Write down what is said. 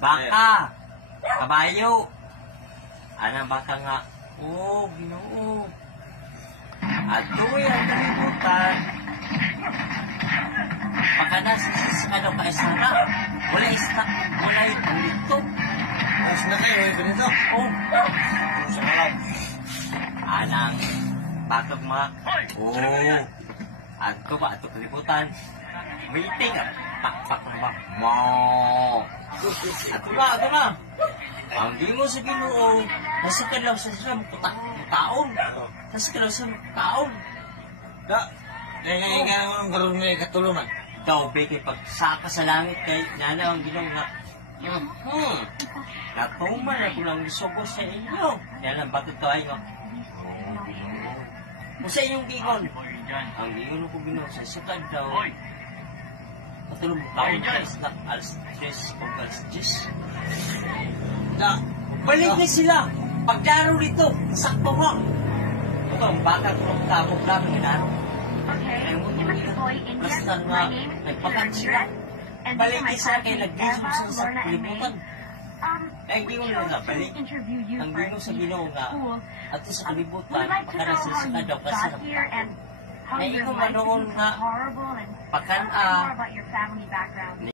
Baka. Kabayo. Anang baka nga. Oh, Ginoo. At tuwi ang kalibutan. Baka nasis ka daw kaisara. Wala isna. Wala yung dito. Isna kayo, wala ganito. Oh. Anang bakag mga. Oh. Ato ba? Ato kalibutan. Meeting ah. Pakpak na ba? Mo. Ato na. Ang gingo sa Ginoo, nasa ka lang sa sila taon. Nasa ka lang sa taon. Kaya nga naman karoon may katulungan. Daw, kay pagsaka sa langit kay nana ang Ginoo na natuman ako lang isugo sa inyo. Kaya lang bakit ito ay kung sa inyong gingon, ang gingon ko Ginoo sa sukad daw. Patulong mo taon guys na alas 3 o alas 10. Balik na sila. Pagdaro dito, sakto mo. Ito ang baka ko ng tabog namin ginaro. Basta nga, nagpakan sila. Balik na sila kaya nag-gismo sila sa kalibutan. Kaya gingon na balik. Ang gingon sa Ginoo nga, at sa kalibutan, pagkara sila sa kadaw kasi na ikaw manoon nga, pakan